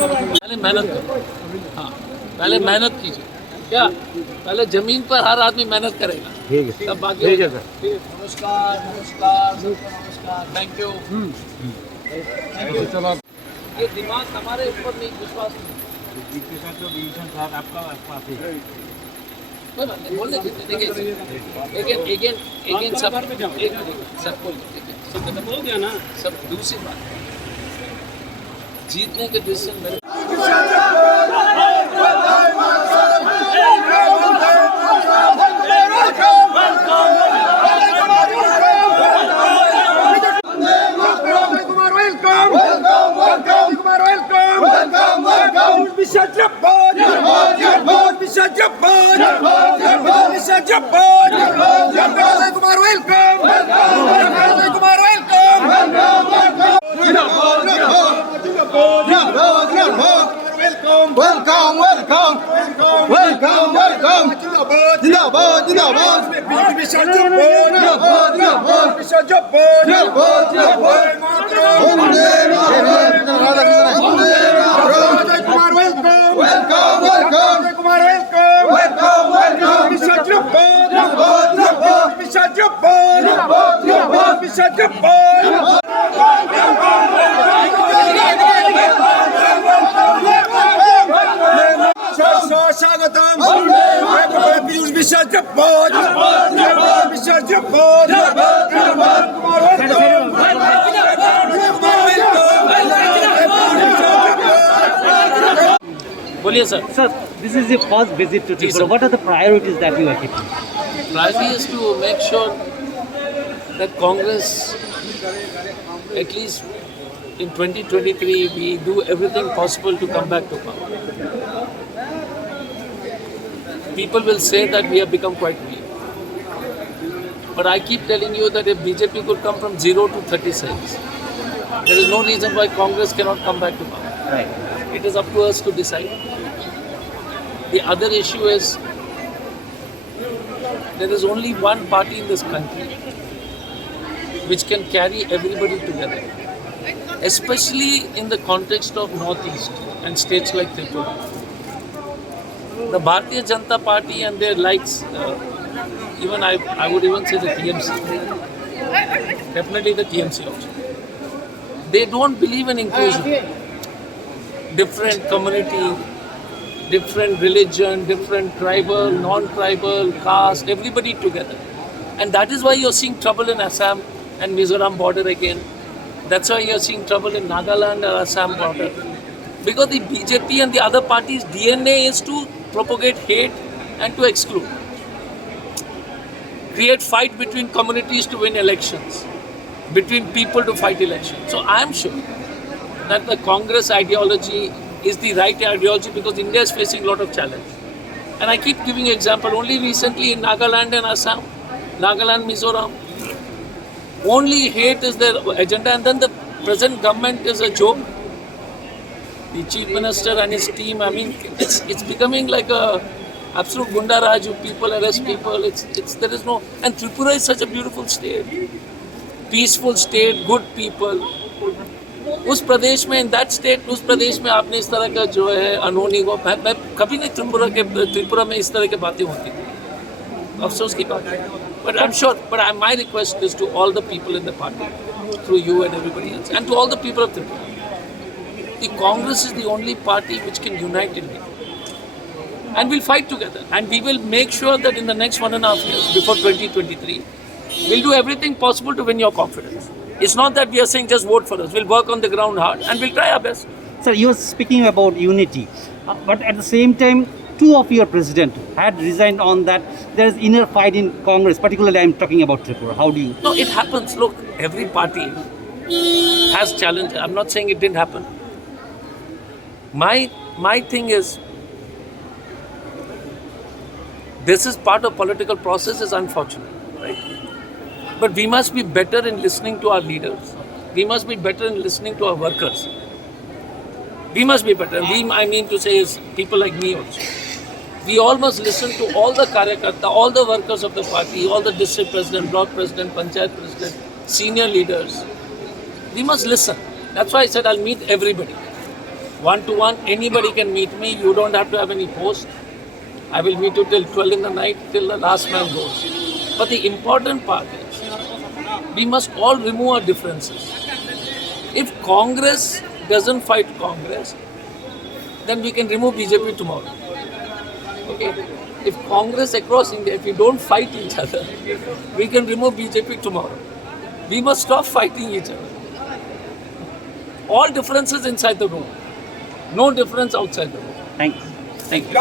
पहले मेहनत करो। हाँ, पहले मेहनत कीजिए। क्या पहले जमीन पर हर आदमी मेहनत करेगा, ठीक है तब बाकी ठीक है सर। नमस्कार नमस्कार सबको नमस्कार। Thank you. चलो ये दिमाग हमारे ऊपर नहीं, विश्वास नहीं। जिसके साथ जो डिसीजन था आपका पास ही कोई बात नहीं, बोलने दीजिए। देखिए अगेन सब सबको सब हो गया ना। सब दूसरी बात, जीतने के डिसीजन मेरे बोलिए sir. Sir, this is your first visit to Tripura. What are the priorities that you are keeping? Priority is to make sure that Congress, at least in 2023, we do everything possible to come back to power. People will say that we have become quite weak. But I keep telling you that if BJP could come from 0 to 36, there is no reason why Congress cannot come back to power. Right. It is up to us to decide. The other issue is there is only one party in this country which can carry everybody together, especially in the context of Northeast and states like Tripura. The Bharatiya Janata Party and their likes, even I would even say the TMC, definitely the TMC also, they don't believe in inclusion. Different community, different religion, different tribal, non-tribal, caste, everybody together. And that is why you're seeing trouble in Assam and Mizoram border again. That's why you're seeing trouble in Nagaland and Assam border. Because the BJP and the other parties' DNA is to propagate hate and to exclude. Create fight between communities to win elections, between people to fight elections. So I am sure that the Congress ideology is the right ideology because India is facing a lot of challenge. And I keep giving example, only recently in Nagaland and Assam, Nagaland, Mizoram, only hate is their agenda, and then the present government is a joke. The Chief Minister and his team, I mean, it's becoming like a absolute Gunda Raju, people arrest people, there is no, and Tripura is such a beautiful state, peaceful state, good people. उस प्रदेश में, in that state, उस प्रदेश में आपने इस तरह का जो है अनहोनी को, मैं कभी नहीं त्रिपुरा में इस तरह की बातें होती थी, अफसोस की बात है. But I am sure, but my request is to all the people in the party, through you and everybody else, and to all the people of Tripura, the Congress is the only party which can unite India, and we'll fight together, and we will make sure that in the next 1.5 years, before 2023, we'll do everything possible to win your confidence. It's not that we are saying just vote for us. We'll work on the ground hard and we'll try our best. Sir, you were speaking about unity, but at the same time, two of your president had resigned on that. There is inner fight in Congress, particularly I'm talking about Tripura. How do you? No, it happens. Look, every party has challenge. I'm not saying it didn't happen. My thing is, this is part of political process, is unfortunate, right? But we must be better in listening to our leaders. We must be better in listening to our workers. We must be better. We, I mean to say, is people like me also. We all must listen to all the karyakarta, all the workers of the party, all the district president, block president, panchayat president, senior leaders. We must listen. That's why I said I'll meet everybody. one-to-one. Anybody can meet me. You don't have to have any post. I will meet you till 12 in the night, till the last man goes. But the important part is, we must all remove our differences. If Congress doesn't fight Congress, then we can remove BJP tomorrow. Okay? If Congress across India, if we don't fight each other, we can remove BJP tomorrow. We must stop fighting each other. All differences inside the room. No difference outside the room. Thanks. Thank you.